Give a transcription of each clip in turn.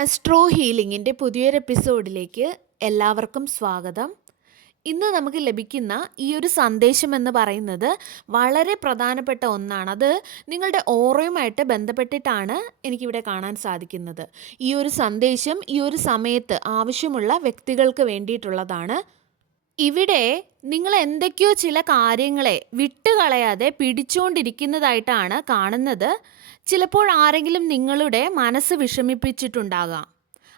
Astro ഹീലിംഗിന്റെ പുതിയൊരു എപ്പിസോഡിലേക്ക് എല്ലാവർക്കും സ്വാഗതം. ഇന്ന് നമുക്ക് ലഭിക്കുന്ന ഈ ഒരു സന്ദേശം എന്ന് പറയുന്നത് വളരെ പ്രധാനപ്പെട്ട ഒന്നാണ്. അത് നിങ്ങളുടെ ഓറയുമായിട്ട് ബന്ധപ്പെട്ടിട്ടാണ് എനിക്കിവിടെ കാണാൻ സാധിക്കുന്നത്. ഈ ഒരു സന്ദേശം ഈ ഒരു സമയത്ത് ആവശ്യമുള്ള വ്യക്തികൾക്ക് വേണ്ടിയിട്ടുള്ളതാണ്. ഇവിടെ നിങ്ങൾ എന്തൊക്കെയോ ചില കാര്യങ്ങളെ വിട്ടുകളയാതെ പിടിച്ചുകൊണ്ടിരിക്കുന്നതായിട്ടാണ് കാണുന്നത്. ചിലപ്പോൾ ആരെങ്കിലും നിങ്ങളുടെ മനസ്സ് വിഷമിപ്പിച്ചിട്ടുണ്ടാകാം.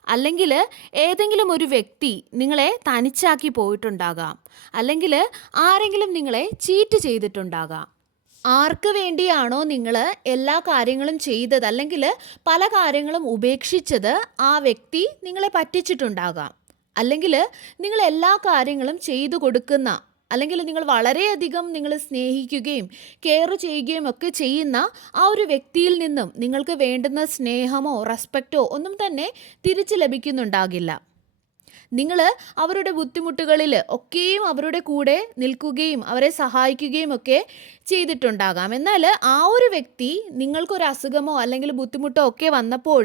അല്ലെങ്കിൽ ഏതെങ്കിലും ഒരു വ്യക്തി നിങ്ങളെ തനിച്ചാക്കി പോയിട്ടുണ്ടാകാം. അല്ലെങ്കിൽ ആരെങ്കിലും നിങ്ങളെ ചീറ്റ് ചെയ്തിട്ടുണ്ടാകാം. ആർക്ക് വേണ്ടിയാണോ നിങ്ങൾ എല്ലാ കാര്യങ്ങളും ചെയ്തത്? അല്ലെങ്കിൽ പല കാര്യങ്ങളും ഉപേക്ഷിച്ചത് ആ വ്യക്തി നിങ്ങളെ പറ്റിച്ചിട്ടുണ്ടാകാം. അല്ലെങ്കിൽ നിങ്ങൾ എല്ലാ കാര്യങ്ങളും ചെയ്തു കൊടുക്കുന്ന അല്ലെങ്കിൽ നിങ്ങൾ വളരെയധികം നിങ്ങൾ സ്നേഹിക്കുകയും കെയർ ചെയ്യുകയും ഒക്കെ ചെയ്യുന്ന ആ ഒരു വ്യക്തിയിൽ നിന്നും നിങ്ങൾക്ക് വേണ്ടുന്ന സ്നേഹമോ റെസ്പെക്റ്റോ ഒന്നും തന്നെ തിരിച്ചു ലഭിക്കുന്നുണ്ടാകില്ല. നിങ്ങൾ അവരുടെ ബുദ്ധിമുട്ടുകളിൽ ഒക്കെയും അവരുടെ കൂടെ നിൽക്കുകയും അവരെ സഹായിക്കുകയും ഒക്കെ ചെയ്തിട്ടുണ്ടാകാം. എന്നാൽ ആ ഒരു വ്യക്തി നിങ്ങൾക്കൊരു അസുഖമോ അല്ലെങ്കിൽ ബുദ്ധിമുട്ടോ ഒക്കെ വന്നപ്പോൾ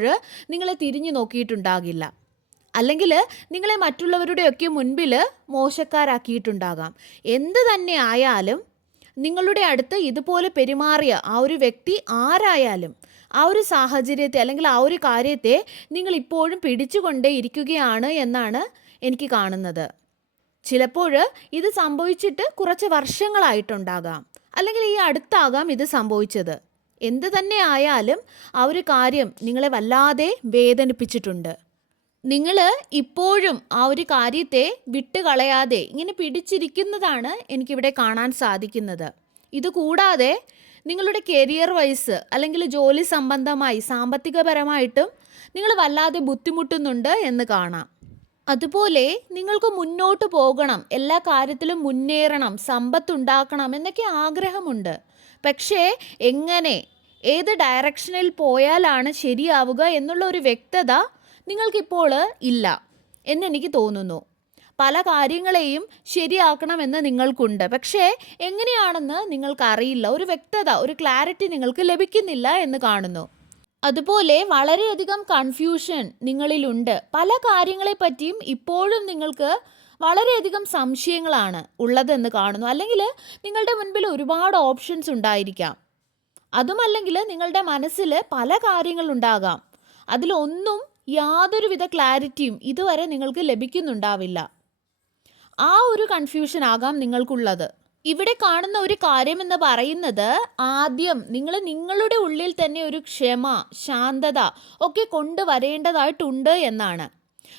നിങ്ങളെ തിരിഞ്ഞു നോക്കിയിട്ടുണ്ടാകില്ല. അല്ലെങ്കിൽ നിങ്ങളെ മറ്റുള്ളവരുടെയൊക്കെ മുൻപിൽ മോശക്കാരാക്കിയിട്ടുണ്ടാകാം. എന്ത് തന്നെ ആയാലും നിങ്ങളുടെ അടുത്ത് ഇതുപോലെ പെരുമാറിയ ആ ഒരു വ്യക്തി ആരായാലും ആ ഒരു സാഹചര്യത്തെ അല്ലെങ്കിൽ ആ ഒരു കാര്യത്തെ നിങ്ങൾ ഇപ്പോഴും പിടിച്ചുകൊണ്ടേ ഇരിക്കുകയാണ് എന്നാണ് എനിക്ക് കാണുന്നത്. ചിലപ്പോൾ ഇത് സംഭവിച്ചിട്ട് കുറച്ച് വർഷങ്ങളായിട്ടുണ്ടാകാം. അല്ലെങ്കിൽ ഈ അടുത്താകാം ഇത് സംഭവിച്ചത്. എന്ത് തന്നെ ആയാലും ആ ഒരു കാര്യം നിങ്ങളെ വല്ലാതെ വേദനിപ്പിച്ചിട്ടുണ്ട്. നിങ്ങൾ ഇപ്പോഴും ആ ഒരു കാര്യത്തെ വിട്ടുകളയാതെ ഇങ്ങനെ പിടിച്ചിരിക്കുന്നതാണ് എനിക്കിവിടെ കാണാൻ സാധിക്കുന്നത്. ഇതുകൂടാതെ നിങ്ങളുടെ കരിയർ വൈസ് അല്ലെങ്കിൽ ജോലി സംബന്ധമായി സാമ്പത്തികപരമായിട്ടും നിങ്ങൾ വല്ലാതെ ബുദ്ധിമുട്ടുന്നുണ്ട് എന്ന് കാണാം. അതുപോലെ നിങ്ങൾക്ക് മുന്നോട്ട് പോകണം എല്ലാ കാര്യത്തിലും മുന്നേറണം സമ്പത്തുണ്ടാക്കണം എന്നൊക്കെ ആഗ്രഹമുണ്ട്. പക്ഷേ എങ്ങനെ ഏത് ഡയറക്ഷനിൽ പോയാലാണ് ശരിയാവുക എന്നുള്ള ഒരു വ്യക്തത നിങ്ങൾക്കിപ്പോൾ ഇല്ല എന്നെനിക്ക് തോന്നുന്നു. പല കാര്യങ്ങളെയും ശരിയാക്കണമെന്ന് നിങ്ങൾക്കുണ്ട്. പക്ഷേ എങ്ങനെയാണെന്ന് നിങ്ങൾക്കറിയില്ല. ഒരു വ്യക്തത ഒരു ക്ലാരിറ്റി നിങ്ങൾക്ക് ലഭിക്കുന്നില്ല എന്ന് കാണുന്നു. അതുപോലെ വളരെയധികം കൺഫ്യൂഷൻ നിങ്ങളിലുണ്ട്. പല കാര്യങ്ങളെപ്പറ്റിയും ഇപ്പോഴും നിങ്ങൾക്ക് വളരെയധികം സംശയങ്ങളാണ് ഉള്ളതെന്ന് കാണുന്നു. അല്ലെങ്കിൽ നിങ്ങളുടെ മുൻപിൽ ഒരുപാട് ഓപ്ഷൻസ് ഉണ്ടായിരിക്കാം. അതുമല്ലെങ്കിൽ നിങ്ങളുടെ മനസ്സിൽ പല കാര്യങ്ങളുണ്ടാകാം അതിലൊന്നും യാതൊരുവിധ ക്ലാരിറ്റിയും ഇതുവരെ നിങ്ങൾക്ക് ലഭിക്കുന്നുണ്ടാവില്ല. ആ ഒരു കൺഫ്യൂഷൻ ആകാം നിങ്ങൾക്കുള്ളത്. ഇവിടെ കാണുന്ന ഒരു കാര്യം എന്ന് പറയുന്നത് ആദ്യം നിങ്ങൾ നിങ്ങളുടെ ഉള്ളിൽ തന്നെ ഒരു ക്ഷമ ശാന്തത ഒക്കെ കൊണ്ടുവരേണ്ടതായിട്ടുണ്ട് എന്നാണ്.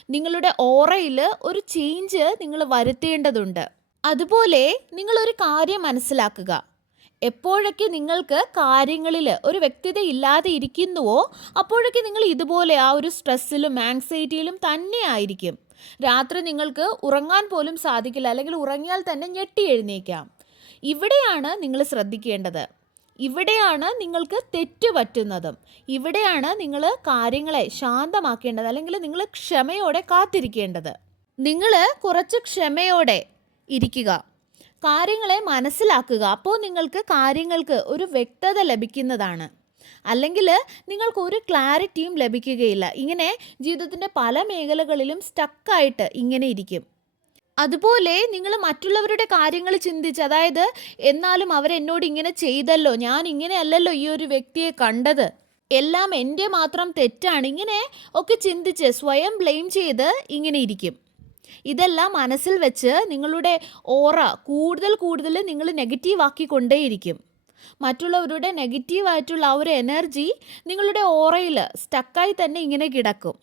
നിങ്ങളുടെ ഓറയിൽ ഒരു ചേഞ്ച് നിങ്ങൾ വരുത്തേണ്ടതുണ്ട്. അതുപോലെ നിങ്ങളൊരു കാര്യം മനസ്സിലാക്കുക. എപ്പോഴൊക്കെ നിങ്ങൾക്ക് കാര്യങ്ങളിൽ ഒരു വ്യക്തത ഇല്ലാതെ ഇരിക്കുന്നുവോ അപ്പോഴൊക്കെ നിങ്ങൾ ഇതുപോലെ ആ ഒരു സ്ട്രെസ്സിലും ആങ്സൈറ്റിയിലും തന്നെ ആയിരിക്കും. രാത്രി നിങ്ങൾക്ക് ഉറങ്ങാൻ പോലും സാധിക്കില്ല അല്ലെങ്കിൽ ഉറങ്ങിയാൽ തന്നെ ഞെട്ടി എഴുന്നേക്കാം. ഇവിടെയാണ് നിങ്ങൾ ശ്രദ്ധിക്കേണ്ടത്. ഇവിടെയാണ് നിങ്ങൾക്ക് തെറ്റ് പറ്റുന്നതും. ഇവിടെയാണ് നിങ്ങൾ കാര്യങ്ങളെ ശാന്തമാക്കേണ്ടത് അല്ലെങ്കിൽ നിങ്ങൾ ക്ഷമയോടെ കാത്തിരിക്കേണ്ടത്. നിങ്ങൾ കുറച്ച് ക്ഷമയോടെ ഇരിക്കുക. കാര്യങ്ങളെ മനസ്സിലാക്കുക. അപ്പോൾ നിങ്ങൾക്ക് കാര്യങ്ങൾക്ക് ഒരു വ്യക്തത ലഭിക്കുന്നതാണ്. അല്ലെങ്കിൽ നിങ്ങൾക്ക് ഒരു ക്ലാരിറ്റിയും ലഭിക്കുകയില്ല. ഇങ്ങനെ ജീവിതത്തിന്റെ പല മേഖലകളിലും സ്റ്റക്കായിട്ട് ഇങ്ങനെ ഇരിക്കും. അതുപോലെ നിങ്ങൾ മറ്റുള്ളവരുടെ കാര്യങ്ങൾ ചിന്തിച്ച് അതായത് എന്നാലും അവരെന്നോട് ഇങ്ങനെ ചെയ്തല്ലോ ഞാൻ ഇങ്ങനെയല്ലല്ലോ ഈ ഒരു വ്യക്തിയെ കണ്ടത്. എല്ലാം എന്റെ മാത്രം തെറ്റാണ്. ഇങ്ങനെ ഒക്കെ ചിന്തിച്ച് സ്വയം ബ്ലെയിം ചെയ്ത് ഇങ്ങനെ ഇരിക്കും. ഇതെല്ലാം മനസ്സിൽ വെച്ച് നിങ്ങളുടെ ഓറ കൂടുതൽ കൂടുതൽ നിങ്ങൾ നെഗറ്റീവ് ആക്കിക്കൊണ്ടേയിരിക്കും. മറ്റുള്ളവരുടെ നെഗറ്റീവായിട്ടുള്ള ആ ഒരു എനർജി നിങ്ങളുടെ ഓറയിൽ സ്റ്റക്കായി തന്നെ ഇങ്ങനെ കിടക്കും.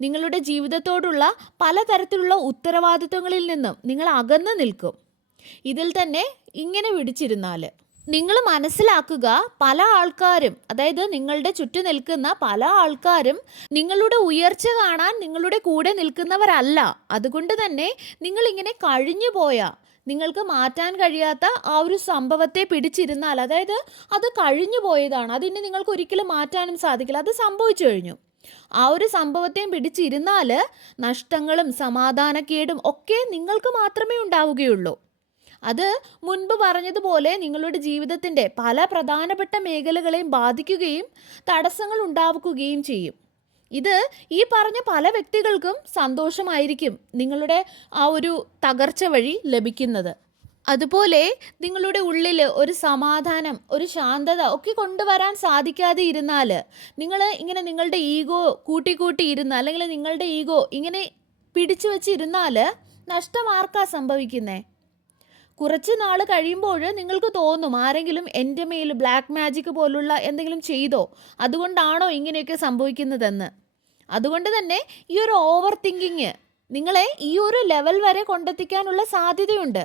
നിങ്ങളുടെ ജീവിതത്തോടുള്ള പലതരത്തിലുള്ള ഉത്തരവാദിത്വങ്ങളിൽ നിന്നും നിങ്ങൾ അകന്നു നിൽക്കും. ഇതിൽ തന്നെ ഇങ്ങനെ പിടിച്ചിരുന്നാൽ നിങ്ങൾ മനസ്സിലാക്കുക പല ആൾക്കാരും അതായത് നിങ്ങളുടെ ചുറ്റും നിൽക്കുന്ന പല ആൾക്കാരും നിങ്ങളുടെ ഉയർച്ച കാണാൻ നിങ്ങളുടെ കൂടെ നിൽക്കുന്നവരല്ല. അതുകൊണ്ട് തന്നെ നിങ്ങളിങ്ങനെ കഴിഞ്ഞു പോയ നിങ്ങൾക്ക് മാറ്റാൻ കഴിയാത്ത ആ ഒരു സംഭവത്തെ പിടിച്ചിരുന്നാൽ അതായത് അത് കഴിഞ്ഞു പോയതാണ്. അതിനെ നിങ്ങൾക്ക് ഒരിക്കലും മാറ്റാനും സാധിക്കില്ല. അത് സംഭവിച്ചു കഴിഞ്ഞു. ആ ഒരു സംഭവത്തെയും പിടിച്ചിരുന്നാൽ നഷ്ടങ്ങളും സമാധാനക്കേടും ഒക്കെ നിങ്ങൾക്ക് മാത്രമേ ഉണ്ടാവുകയുള്ളൂ. അത് മുൻപ് പറഞ്ഞതുപോലെ നിങ്ങളുടെ ജീവിതത്തിന്റെ പല പ്രധാനപ്പെട്ട മേഖലകളെയും ബാധിക്കുകയും തടസ്സങ്ങൾ ഉണ്ടാക്കുകയും ചെയ്യും. ഇത് ഈ പറഞ്ഞ പല വ്യക്തികൾക്കും സന്തോഷമായിരിക്കും നിങ്ങളുടെ ആ ഒരു തകർച്ച വഴി ലഭിക്കുന്നത്. അതുപോലെ നിങ്ങളുടെ ഉള്ളിൽ ഒരു സമാധാനം ഒരു ശാന്തത ഒക്കെ കൊണ്ടുവരാൻ സാധിക്കാതെ ഇരുന്നാൽ നിങ്ങൾ ഇങ്ങനെ നിങ്ങളുടെ ഈഗോ കൂട്ടിക്കൂട്ടി ഇരുന്ന് അല്ലെങ്കിൽ നിങ്ങളുടെ ഈഗോ ഇങ്ങനെ പിടിച്ചു വെച്ചിരുന്നാൽ നഷ്ടം ആർക്കാ സംഭവിക്കുന്നേ? കുറച്ച് നാൾ കഴിയുമ്പോൾ നിങ്ങൾക്ക് തോന്നും ആരെങ്കിലും എന്റെ മേൽ ബ്ലാക്ക് മാജിക് പോലുള്ള എന്തെങ്കിലും ചെയ്തോ? അതുകൊണ്ടാണോ ഇങ്ങനെയൊക്കെ സംഭവിക്കുന്നതെന്ന്. അതുകൊണ്ട് തന്നെ ഈ ഒരു ഓവർ തിങ്കിങ് നിങ്ങളെ ഈ ഒരു ലെവൽ വരെ കൊണ്ടെത്തിക്കാനുള്ള സാധ്യതയുണ്ട്.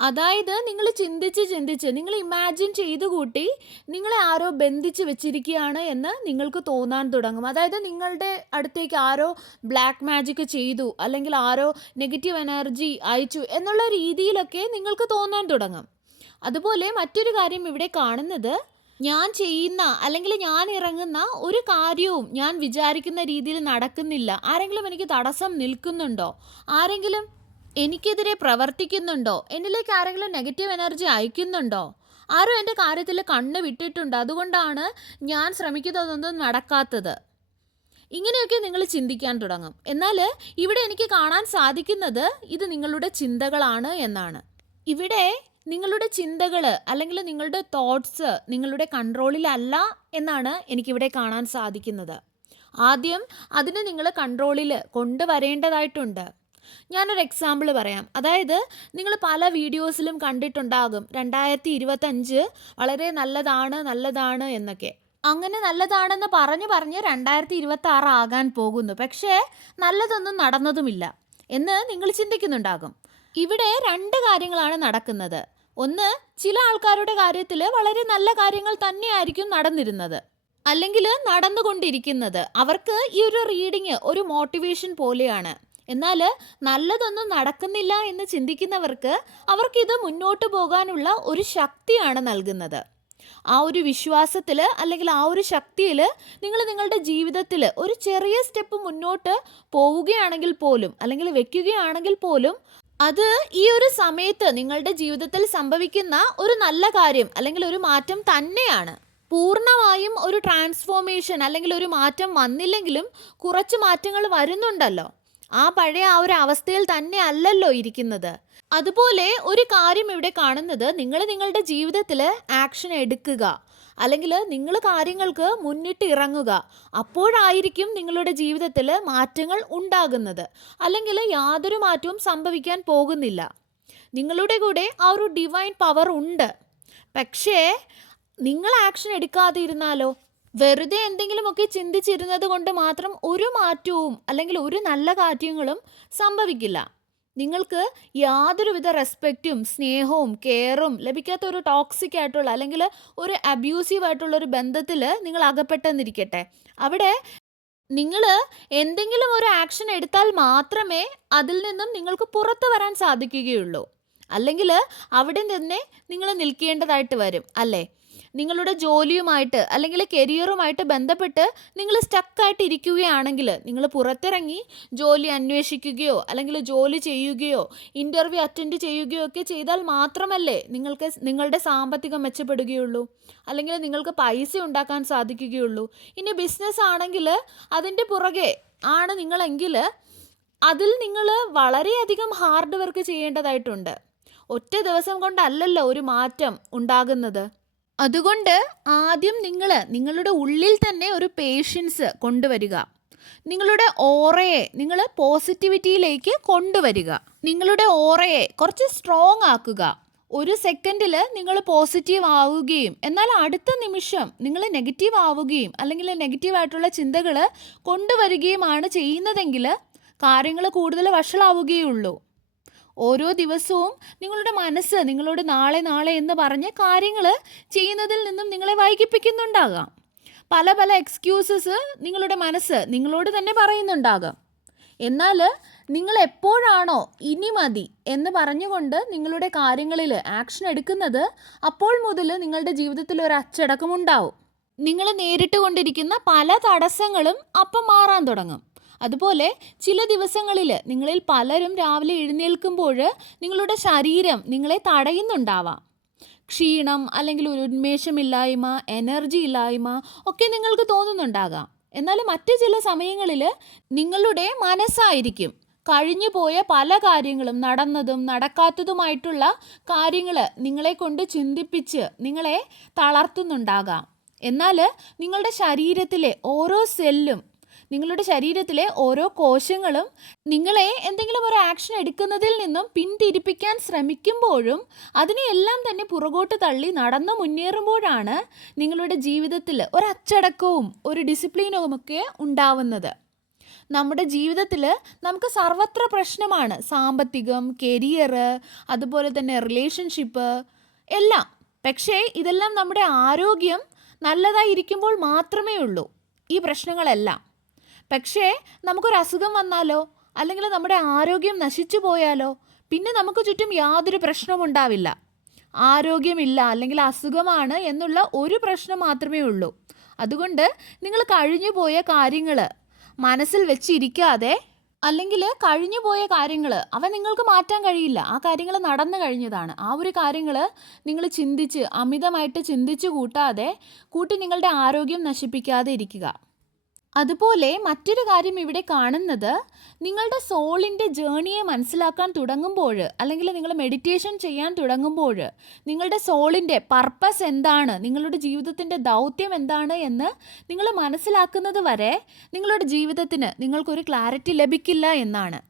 അതായത് നിങ്ങൾ ചിന്തിച്ച് ചിന്തിച്ച് നിങ്ങൾ ഇമാജിൻ ചെയ്ത് കൂട്ടി നിങ്ങളെ ആരോ ബന്ധിച്ച് വെച്ചിരിക്കുകയാണ് എന്ന് നിങ്ങൾക്ക് തോന്നാൻ തുടങ്ങും. അതായത് നിങ്ങളുടെ അടുത്തേക്ക് ആരോ ബ്ലാക്ക് മാജിക് ചെയ്തു അല്ലെങ്കിൽ ആരോ നെഗറ്റീവ് എനർജി അയച്ചു എന്നുള്ള രീതിയിലൊക്കെ നിങ്ങൾക്ക് തോന്നാൻ തുടങ്ങും. അതുപോലെ മറ്റൊരു കാര്യം ഇവിടെ കാണുന്നത് ഞാൻ ചെയ്യുന്ന അല്ലെങ്കിൽ ഞാൻ ഇറങ്ങുന്ന ഒരു കാര്യവും ഞാൻ വിചാരിക്കുന്ന രീതിയിൽ നടക്കുന്നില്ല. ആരെങ്കിലും എനിക്ക് തടസ്സം നിൽക്കുന്നുണ്ടോ? ആരെങ്കിലും എനിക്കെതിരെ പ്രവർത്തിക്കുന്നുണ്ടോ? എന്നിലേക്ക് ആരെങ്കിലും നെഗറ്റീവ് എനർജി അയക്കുന്നുണ്ടോ? ആരോ എന്റെ കാര്യത്തിൽ കണ്ണ് വിട്ടിട്ടുണ്ട്. അതുകൊണ്ടാണ് ഞാൻ ശ്രമിക്കുന്നതൊന്നും നടക്കാത്തത്. ഇങ്ങനെയൊക്കെ നിങ്ങൾ ചിന്തിക്കാൻ തുടങ്ങും. എന്നാൽ ഇവിടെ എനിക്ക് കാണാൻ സാധിക്കുന്നത് ഇത് നിങ്ങളുടെ ചിന്തകളാണ് എന്നാണ്. ഇവിടെ നിങ്ങളുടെ ചിന്തകൾ അല്ലെങ്കിൽ നിങ്ങളുടെ തോട്ട്സ് നിങ്ങളുടെ കൺട്രോളിലല്ല എന്നാണ് എനിക്കിവിടെ കാണാൻ സാധിക്കുന്നത്. ആദ്യം അതിനെ നിങ്ങൾ കൺട്രോളിൽ കൊണ്ടുവരേണ്ടതായിട്ടുണ്ട്. ഞാനൊരു എക്സാമ്പിൾ പറയാം. അതായത് നിങ്ങൾ പല വീഡിയോസിലും കണ്ടിട്ടുണ്ടാകും. രണ്ടായിരത്തി ഇരുപത്തഞ്ച് വളരെ നല്ലതാണ് നല്ലതാണ് എന്നൊക്കെ. അങ്ങനെ നല്ലതാണെന്ന് പറഞ്ഞു പറഞ്ഞ് രണ്ടായിരത്തി ഇരുപത്തി ആറ് ആകാൻ പോകുന്നു. പക്ഷേ നല്ലതൊന്നും നടന്നതുമില്ല എന്ന് നിങ്ങൾ ചിന്തിക്കുന്നുണ്ടാകും. ഇവിടെ രണ്ട് കാര്യങ്ങളാണ് നടക്കുന്നത്. ഒന്ന് ചില ആൾക്കാരുടെ കാര്യത്തിൽ വളരെ നല്ല കാര്യങ്ങൾ തന്നെയായിരിക്കും നടന്നിരുന്നത്. അല്ലെങ്കിൽ നടന്നുകൊണ്ടിരിക്കുന്നത്. അവർക്ക് ഈ ഒരു റീഡിങ് ഒരു മോട്ടിവേഷൻ പോലെയാണ്. എന്നാൽ നല്ലതൊന്നും നടക്കുന്നില്ല എന്ന് ചിന്തിക്കുന്നവർക്ക് അവർക്കിത് മുന്നോട്ട് പോകാനുള്ള ഒരു ശക്തിയാണ് നൽകുന്നത്. ആ ഒരു വിശ്വാസത്തിൽ അല്ലെങ്കിൽ ആ ഒരു ശക്തിയിൽ നിങ്ങൾ നിങ്ങളുടെ ജീവിതത്തിൽ ഒരു ചെറിയ സ്റ്റെപ്പ് മുന്നോട്ട് പോവുകയാണെങ്കിൽ പോലും അല്ലെങ്കിൽ വെക്കുകയാണെങ്കിൽ പോലും അത് ഈ ഒരു സമയത്ത് നിങ്ങളുടെ ജീവിതത്തിൽ സംഭവിക്കുന്ന ഒരു നല്ല കാര്യം അല്ലെങ്കിൽ ഒരു മാറ്റം തന്നെയാണ്. പൂർണമായും ഒരു ട്രാൻസ്ഫോർമേഷൻ അല്ലെങ്കിൽ ഒരു മാറ്റം വന്നില്ലെങ്കിലും കുറച്ച് മാറ്റങ്ങൾ വരുന്നുണ്ടല്ലോ. ആ പഴയ ആ ഒരു അവസ്ഥയിൽ തന്നെ അല്ലല്ലോ ഇരിക്കുന്നത്. അതുപോലെ ഒരു കാര്യം ഇവിടെ കാണുന്നത് നിങ്ങൾ നിങ്ങളുടെ ജീവിതത്തിൽ ആക്ഷൻ എടുക്കുക. അല്ലെങ്കിൽ നിങ്ങൾ കാര്യങ്ങൾക്ക് മുന്നിട്ട് ഇറങ്ങുക. അപ്പോഴായിരിക്കും നിങ്ങളുടെ ജീവിതത്തിൽ മാറ്റങ്ങൾ ഉണ്ടാകുന്നത്. അല്ലെങ്കിൽ യാതൊരു മാറ്റവും സംഭവിക്കാൻ പോകുന്നില്ല. നിങ്ങളുടെ കൂടെ ആ ഒരു ഡിവൈൻ പവർ ഉണ്ട്. പക്ഷേ നിങ്ങൾ ആക്ഷൻ എടുക്കാതെ ഇരുന്നാലോ വെറുതെ എന്തെങ്കിലുമൊക്കെ ചിന്തിച്ചിരുന്നത് കൊണ്ട് മാത്രം ഒരു മാറ്റവും അല്ലെങ്കിൽ ഒരു നല്ല കാര്യങ്ങളും സംഭവിക്കില്ല. നിങ്ങൾക്ക് യാതൊരുവിധ റെസ്പെക്റ്റും സ്നേഹവും കെയറും ലഭിക്കാത്ത ഒരു ടോക്സിക് ആയിട്ടുള്ള അല്ലെങ്കിൽ ഒരു അബ്യൂസീവ് ആയിട്ടുള്ള ഒരു ബന്ധത്തിൽ നിങ്ങൾ അകപ്പെട്ടെന്നിരിക്കട്ടെ. അവിടെ നിങ്ങൾ എന്തെങ്കിലും ഒരു ആക്ഷൻ എടുത്താൽ മാത്രമേ അതിൽ നിന്നും നിങ്ങൾക്ക് പുറത്തു വരാൻ സാധിക്കുകയുള്ളൂ. അല്ലെങ്കിൽ അവിടെ തന്നെ നിങ്ങൾ നിൽക്കേണ്ടതായിട്ട് വരും അല്ലേ? നിങ്ങളുടെ ജോലിയുമായിട്ട് അല്ലെങ്കിൽ കരിയറുമായിട്ട് ബന്ധപ്പെട്ട് നിങ്ങൾ സ്റ്റക്കായിട്ട് ഇരിക്കുകയാണെങ്കിൽ നിങ്ങൾ പുറത്തിറങ്ങി ജോലി അന്വേഷിക്കുകയോ അല്ലെങ്കിൽ ജോലി ചെയ്യുകയോ ഇന്റർവ്യൂ അറ്റൻഡ് ചെയ്യുകയോ ഒക്കെ ചെയ്താൽ മാത്രമല്ലേ നിങ്ങൾക്ക് നിങ്ങളുടെ സാമ്പത്തികം മെച്ചപ്പെടുകയുള്ളൂ. അല്ലെങ്കിൽ നിങ്ങൾക്ക് പൈസ ഉണ്ടാക്കാൻ സാധിക്കുകയുള്ളൂ. ഇനി ബിസിനസ് ആണെങ്കിൽ അതിന്റെ പുറകെ ആണ് നിങ്ങളെങ്കിൽ അതിൽ നിങ്ങൾ വളരെയധികം ഹാർഡ് വർക്ക് ചെയ്യേണ്ടതായിട്ടുണ്ട്. ഒറ്റ ദിവസം കൊണ്ടല്ലല്ലോ ഒരു മാറ്റം ഉണ്ടാകുന്നത്? അതുകൊണ്ട് ആദ്യം നിങ്ങൾ നിങ്ങളുടെ ഉള്ളിൽ തന്നെ ഒരു പേഷ്യൻസ് കൊണ്ടുവരിക. നിങ്ങളുടെ ഓറയെ നിങ്ങൾ പോസിറ്റിവിറ്റിയിലേക്ക് കൊണ്ടുവരിക. നിങ്ങളുടെ ഓറയെ കുറച്ച് സ്ട്രോങ് ആക്കുക. ഒരു സെക്കൻഡിൽ നിങ്ങൾ പോസിറ്റീവ് ആവുകയും എന്നാൽ അടുത്ത നിമിഷം നിങ്ങൾ നെഗറ്റീവ് ആവുകയും അല്ലെങ്കിൽ നെഗറ്റീവ് ആയിട്ടുള്ള ചിന്തകൾ കൊണ്ടുവരികയുമാണ് ചെയ്യുന്നതെങ്കിൽ കാര്യങ്ങൾ കൂടുതൽ വഷളാവുകയുള്ളൂ. ഓരോ ദിവസവും നിങ്ങളുടെ മനസ്സ് നിങ്ങളോട് നാളെ നാളെ എന്ന് പറഞ്ഞ് കാര്യങ്ങൾ ചെയ്യുന്നതിൽ നിന്നും നിങ്ങളെ വൈകിപ്പിക്കുന്നുണ്ടാകാം. പല പല എക്സ്ക്യൂസസ് നിങ്ങളുടെ മനസ്സ് നിങ്ങളോട് തന്നെ പറയുന്നുണ്ടാകാം. എന്നാൽ നിങ്ങൾ എപ്പോഴാണോ ഇനി മതി എന്ന് പറഞ്ഞുകൊണ്ട് നിങ്ങളുടെ കാര്യങ്ങളിൽ ആക്ഷൻ എടുക്കുന്നത് അപ്പോൾ മുതൽ നിങ്ങളുടെ ജീവിതത്തിൽ ഒരു അച്ചടക്കമുണ്ടാവും. നിങ്ങൾ നേരിട്ട് കൊണ്ടിരിക്കുന്ന പല തടസ്സങ്ങളും അപ്പം മാറാൻ തുടങ്ങും. അതുപോലെ ചില ദിവസങ്ങളിൽ നിങ്ങളിൽ പലരും രാവിലെ എഴുന്നേൽക്കുമ്പോൾ നിങ്ങളുടെ ശരീരം നിങ്ങളെ തടയുന്നുണ്ടാവാം. ക്ഷീണം അല്ലെങ്കിൽ ഒരു ഉന്മേഷമില്ലായ്മ എനർജി ഇല്ലായ്മ ഒക്കെ നിങ്ങൾക്ക് തോന്നുന്നുണ്ടാകാം. എന്നാൽ മറ്റ് ചില സമയങ്ങളിൽ നിങ്ങളുടെ മനസ്സായിരിക്കും കഴിഞ്ഞു പോയ പല കാര്യങ്ങളും നടന്നതും നടക്കാത്തതുമായിട്ടുള്ള കാര്യങ്ങൾ നിങ്ങളെ കൊണ്ട് ചിന്തിപ്പിച്ച് നിങ്ങളെ തളർത്തുന്നുണ്ടാകാം. എന്നാൽ നിങ്ങളുടെ ശരീരത്തിലെ ഓരോ സെല്ലും നിങ്ങളുടെ ശരീരത്തിലെ ഓരോ കോശങ്ങളും നിങ്ങളെ എന്തെങ്കിലും ഒരു ആക്ഷൻ എടുക്കുന്നതിൽ നിന്നും പിന്തിരിപ്പിക്കാൻ ശ്രമിക്കുമ്പോഴും അതിനെയെല്ലാം തന്നെ പുറകോട്ട് തള്ളി നടന്നു മുന്നേറുമ്പോഴാണ് നിങ്ങളുടെ ജീവിതത്തിൽ ഒരു അച്ചടക്കവും ഒരു ഡിസിപ്ലിനും ഒക്കെ ഉണ്ടാവുന്നത്. നമ്മുടെ ജീവിതത്തിൽ നമുക്ക് സർവത്ര പ്രശ്നമാണ്. സാമ്പത്തികം കരിയർ അതുപോലെ തന്നെ റിലേഷൻഷിപ്പ് എല്ലാം. പക്ഷേ ഇതെല്ലാം നമ്മുടെ ആരോഗ്യം നല്ലതായിരിക്കുമ്പോൾ മാത്രമേ ഉള്ളൂ. ഈ പ്രശ്നങ്ങളെല്ലാം. പക്ഷേ നമുക്കൊരു അസുഖം വന്നാലോ? അല്ലെങ്കിൽ നമ്മുടെ ആരോഗ്യം നശിച്ചു പോയാലോ? പിന്നെ നമുക്ക് ചുറ്റും യാതൊരു പ്രശ്നവും ഉണ്ടാവില്ല. ആരോഗ്യമില്ല അല്ലെങ്കിൽ അസുഖമാണ് എന്നുള്ള ഒരു പ്രശ്നം മാത്രമേ ഉള്ളൂ. അതുകൊണ്ട് നിങ്ങൾ കഴിഞ്ഞു പോയ കാര്യങ്ങൾ മനസ്സിൽ വെച്ചിരിക്കാതെ അല്ലെങ്കിൽ കഴിഞ്ഞു പോയ കാര്യങ്ങൾ അവ നിങ്ങൾക്ക് മാറ്റാൻ കഴിയില്ല. ആ കാര്യങ്ങൾ നടന്നു കഴിഞ്ഞതാണ്. ആ ഒരു കാര്യങ്ങൾ നിങ്ങൾ ചിന്തിച്ച് അമിതമായിട്ട് ചിന്തിച്ച് കൂട്ടാതെ കൂട്ടി നിങ്ങളുടെ ആരോഗ്യം നശിപ്പിക്കാതെ ഇരിക്കുക. അതുപോലെ മറ്റൊരു കാര്യം ഇവിടെ കാണുന്നത് നിങ്ങളുടെ സോളിന്റെ ജേണിയെ മനസ്സിലാക്കാൻ തുടങ്ങുമ്പോൾ അല്ലെങ്കിൽ നിങ്ങൾ മെഡിറ്റേഷൻ ചെയ്യാൻ തുടങ്ങുമ്പോൾ നിങ്ങളുടെ സോളിന്റെ പർപ്പസ് എന്താണ്? നിങ്ങളുടെ ജീവിതത്തിന്റെ ദൗത്യം എന്താണ് എന്ന് നിങ്ങൾ മനസ്സിലാക്കുന്നത് വരെ നിങ്ങളുടെ ജീവിതത്തിന് നിങ്ങൾക്കൊരു ക്ലാരിറ്റി ലഭിക്കില്ല എന്നാണ്.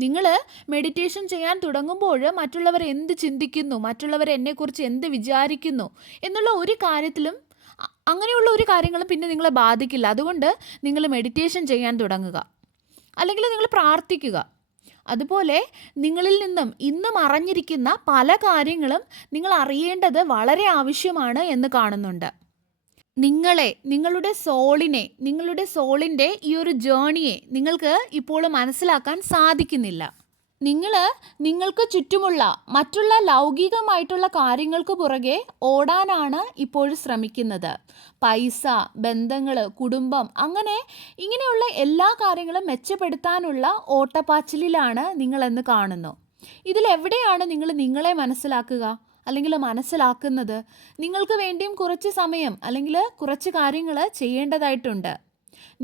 നിങ്ങൾ മെഡിറ്റേഷൻ ചെയ്യാൻ തുടങ്ങുമ്പോൾ മറ്റുള്ളവർ എന്ത് ചിന്തിക്കുന്നു? മറ്റുള്ളവർ എന്നെക്കുറിച്ച് എന്ത് വിചാരിക്കുന്നു? എന്നുള്ള ഒരു കാര്യത്തിലും അങ്ങനെയുള്ള ഒരു കാര്യങ്ങളും പിന്നെ നിങ്ങളെ ബാധിക്കില്ല. അതുകൊണ്ട് നിങ്ങൾ മെഡിറ്റേഷൻ ചെയ്യാൻ തുടങ്ങുക. അല്ലെങ്കിൽ നിങ്ങൾ പ്രാർത്ഥിക്കുക. അതുപോലെ നിങ്ങളിൽ നിന്നും ഇന്നും മറഞ്ഞിരിക്കുന്ന പല കാര്യങ്ങളും നിങ്ങൾ അറിയേണ്ടത് വളരെ ആവശ്യമാണ് എന്ന് കാണുന്നുണ്ട്. നിങ്ങളെ നിങ്ങളുടെ സോളിനെ നിങ്ങളുടെ സോളിന്റെ ഈ ഒരു ജേണിയെ നിങ്ങൾക്ക് ഇപ്പോൾ മനസ്സിലാക്കാൻ സാധിക്കുന്നില്ല. നിങ്ങൾ നിങ്ങൾക്ക് ചുറ്റുമുള്ള മറ്റുള്ള ലൗകികമായിട്ടുള്ള കാര്യങ്ങൾക്ക് പുറകെ ഓടാനാണ് ഇപ്പോൾ ശ്രമിക്കുന്നത്. പൈസ ബന്ധങ്ങൾ കുടുംബം അങ്ങനെ ഇങ്ങനെയുള്ള എല്ലാ കാര്യങ്ങളും മെച്ചപ്പെടുത്താനുള്ള ഓട്ടപ്പാച്ചിലിലാണ് നിങ്ങളെന്ന് കാണുന്നു. ഇതിലെവിടെയാണ് നിങ്ങൾ നിങ്ങളെ മനസ്സിലാക്കുക? അല്ലെങ്കിൽ മനസ്സിലാക്കുന്നത്? നിങ്ങൾക്ക് വേണ്ടിയും കുറച്ച് സമയം അല്ലെങ്കിൽ കുറച്ച് കാര്യങ്ങൾ ചെയ്യേണ്ടതായിട്ടുണ്ട്.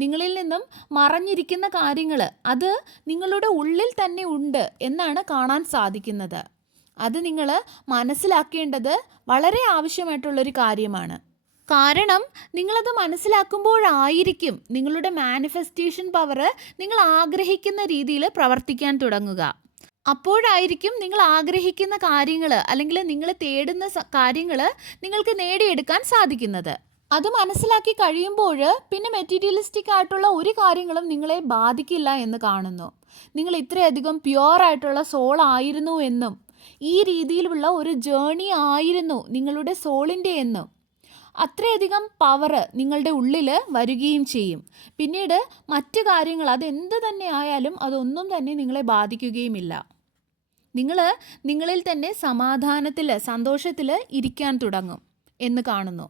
നിങ്ങളിൽ നിന്നും മറഞ്ഞിരിക്കുന്ന കാര്യങ്ങൾ അത് നിങ്ങളുടെ ഉള്ളിൽ തന്നെ ഉണ്ട് എന്നാണ് കാണാൻ സാധിക്കുന്നത്. അത് നിങ്ങൾ മനസ്സിലാക്കേണ്ടത് വളരെ ആവശ്യമായിട്ടുള്ളൊരു കാര്യമാണ്. കാരണം നിങ്ങളത് മനസ്സിലാക്കുമ്പോഴായിരിക്കും നിങ്ങളുടെ മാനിഫെസ്റ്റേഷൻ പവർ നിങ്ങൾ ആഗ്രഹിക്കുന്ന രീതിയിൽ പ്രവർത്തിക്കാൻ തുടങ്ങുക. അപ്പോഴായിരിക്കും നിങ്ങൾ ആഗ്രഹിക്കുന്ന കാര്യങ്ങൾ അല്ലെങ്കിൽ നിങ്ങൾ തേടുന്ന കാര്യങ്ങൾ നിങ്ങൾക്ക് നേടിയെടുക്കാൻ സാധിക്കുന്നത്. അത് മനസ്സിലാക്കി കഴിയുമ്പോൾ പിന്നെ മെറ്റീരിയലിസ്റ്റിക് ആയിട്ടുള്ള ഒരു കാര്യങ്ങളും നിങ്ങളെ ബാധിക്കില്ല എന്ന് കാണുന്നു. നിങ്ങൾ ഇത്രയധികം പ്യുവർ ആയിട്ടുള്ള സോൾ ആയിരുന്നു എന്നും ഈ രീതിയിലുള്ള ഒരു ജേണി ആയിരുന്നു നിങ്ങളുടെ സോളിന്റെ എന്നും. അത്രയധികം പവർ നിങ്ങളുടെ ഉള്ളിൽ വരികയും ചെയ്യും. പിന്നീട് മറ്റ് കാര്യങ്ങൾ അതെന്ത് തന്നെ ആയാലും അതൊന്നും തന്നെ നിങ്ങളെ ബാധിക്കുകയുമില്ല. നിങ്ങൾ നിങ്ങളിൽ തന്നെ സമാധാനത്തിൽ സന്തോഷത്തിൽ ഇരിക്കാൻ തുടങ്ങും എന്ന് കാണുന്നു.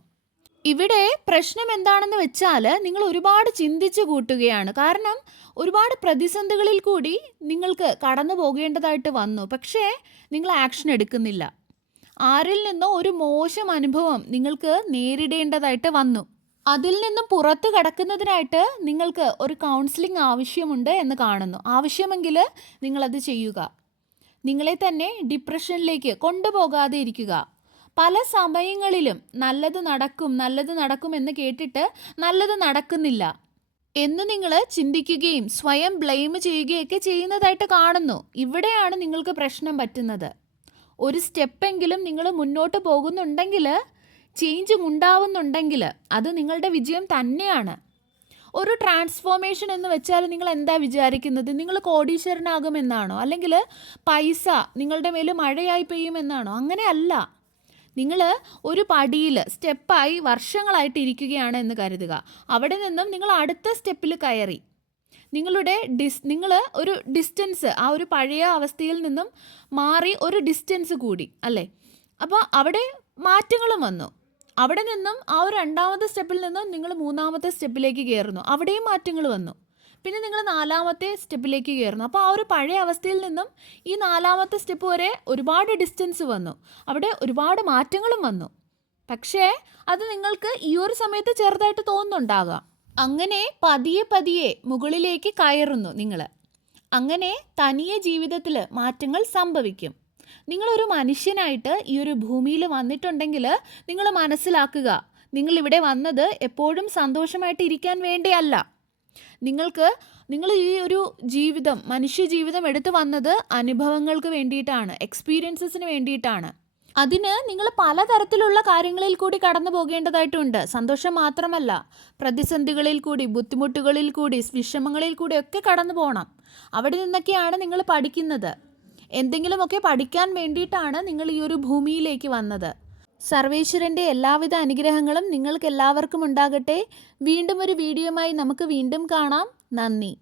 ഇവിടെ പ്രശ്നം എന്താണെന്ന് വെച്ചാൽ നിങ്ങൾ ഒരുപാട് ചിന്തിച്ചു കൂട്ടുകയാണ്. കാരണം ഒരുപാട് പ്രതിസന്ധികളിൽ കൂടി നിങ്ങൾക്ക് കടന്നു പോകേണ്ടതായിട്ട് വന്നു. പക്ഷേ നിങ്ങൾ ആക്ഷൻ എടുക്കുന്നില്ല. ആരിൽ നിന്നോ ഒരു മോശം അനുഭവം നിങ്ങൾക്ക് നേരിടേണ്ടതായിട്ട് വന്നു. അതിൽ നിന്നും പുറത്തു കടക്കുന്നതിനായിട്ട് നിങ്ങൾക്ക് ഒരു കൗൺസിലിംഗ് ആവശ്യമുണ്ട് എന്ന് കാണുന്നു. ആവശ്യമെങ്കിൽ നിങ്ങളത് ചെയ്യുക. നിങ്ങളെ തന്നെ ഡിപ്രഷനിലേക്ക് കൊണ്ടുപോകാതെ ഇരിക്കുക. പല സമയങ്ങളിലും നല്ലത് നടക്കും നല്ലത് നടക്കും എന്ന് കേട്ടിട്ട് നല്ലത് നടക്കുന്നില്ല എന്ന് നിങ്ങൾ ചിന്തിക്കുകയും സ്വയം ബ്ലെയിം ചെയ്യുകയൊക്കെ ചെയ്യുന്നതായിട്ട് കാണുന്നു. ഇവിടെയാണ് നിങ്ങൾക്ക് പ്രശ്നം പറ്റുന്നത്. ഒരു സ്റ്റെപ്പെങ്കിലും നിങ്ങൾ മുന്നോട്ട് പോകുന്നുണ്ടെങ്കിൽ ചേഞ്ച് ഉണ്ടാവുന്നുണ്ടെങ്കിൽ അത് നിങ്ങളുടെ വിജയം തന്നെയാണ്. ഒരു ട്രാൻസ്ഫോർമേഷൻ എന്ന് വെച്ചാൽ നിങ്ങൾ എന്താ വിചാരിക്കുന്നത്? നിങ്ങൾ കോടീശ്വരനാകുമെന്നാണോ? അല്ലെങ്കിൽ പൈസ നിങ്ങളുടെ മേൽ മഴയായി പെയ്യുമെന്നാണോ? അങ്ങനെയല്ല. നിങ്ങൾ ഒരു പടിയിൽ സ്റ്റെപ്പായി വർഷങ്ങളായിട്ട് ഇരിക്കുകയാണ് എന്ന് കരുതുക. അവിടെ നിന്നും നിങ്ങൾ അടുത്ത സ്റ്റെപ്പിൽ കയറി. നിങ്ങളുടെ ഡിസ് നിങ്ങൾ ഒരു ഡിസ്റ്റൻസ് ആ ഒരു പഴയ അവസ്ഥയിൽ നിന്നും മാറി ഒരു ഡിസ്റ്റൻസ് കൂടി അല്ലേ? അപ്പോൾ അവിടെ മാറ്റങ്ങളും വന്നു. അവിടെ നിന്നും ആ ഒരു രണ്ടാമത്തെ സ്റ്റെപ്പിൽ നിന്നും നിങ്ങൾ മൂന്നാമത്തെ സ്റ്റെപ്പിലേക്ക് കയറുന്നു. അവിടെയും മാറ്റങ്ങൾ വന്നു. പിന്നെ നിങ്ങൾ നാലാമത്തെ സ്റ്റെപ്പിലേക്ക് കയറുന്നു. അപ്പോൾ ആ ഒരു പഴയ അവസ്ഥയിൽ നിന്നും ഈ നാലാമത്തെ സ്റ്റെപ്പ് വരെ ഒരുപാട് ഡിസ്റ്റൻസ് വന്നു. അവിടെ ഒരുപാട് മാറ്റങ്ങളും വന്നു. പക്ഷേ അത് നിങ്ങൾക്ക് ഈ ഒരു സമയത്ത് ചെറുതായിട്ട് തോന്നുന്നുണ്ടാകാം. അങ്ങനെ പതിയെ പതിയെ മുകളിലേക്ക് കയറുന്നു നിങ്ങൾ. അങ്ങനെ തനിയെ ജീവിതത്തിൽ മാറ്റങ്ങൾ സംഭവിക്കും. നിങ്ങളൊരു മനുഷ്യനായിട്ട് ഈ ഒരു ഭൂമിയിൽ വന്നിട്ടുണ്ടെങ്കിൽ നിങ്ങൾ മനസ്സിലാക്കുക നിങ്ങളിവിടെ വന്നത് എപ്പോഴും സന്തോഷമായിട്ട് ഇരിക്കാൻ വേണ്ടിയല്ല. നിങ്ങൾക്ക് നിങ്ങൾ ഈ ഒരു ജീവിതം മനുഷ്യ ജീവിതം എടുത്തു വന്നത് അനുഭവങ്ങൾക്ക് വേണ്ടിയിട്ടാണ് എക്സ്പീരിയൻസസിന് വേണ്ടിയിട്ടാണ്. അതിന് നിങ്ങൾ പലതരത്തിലുള്ള കാര്യങ്ങളിൽ കൂടി കടന്നു പോകേണ്ടതായിട്ടുണ്ട്. സന്തോഷം മാത്രമല്ല പ്രതിസന്ധികളിൽ കൂടി ബുദ്ധിമുട്ടുകളിൽ കൂടി വിഷമങ്ങളിൽ കൂടി ഒക്കെ കടന്നു പോകണം അവിടെ നിന്നൊക്കെയാണ് നിങ്ങൾ പഠിക്കുന്നത്. എന്തെങ്കിലുമൊക്കെ പഠിക്കാൻ വേണ്ടിയിട്ടാണ് നിങ്ങൾ ഈ ഒരു ഭൂമിയിലേക്ക് വന്നത്. സർവേശ്വരന്റെ എല്ലാവിധ അനുഗ്രഹങ്ങളും നിങ്ങൾക്ക് എല്ലാവർക്കും ഉണ്ടാകട്ടെ. വീണ്ടും ഒരു വീഡിയോയുമായി നമുക്ക് വീണ്ടും കാണാം. നന്ദി.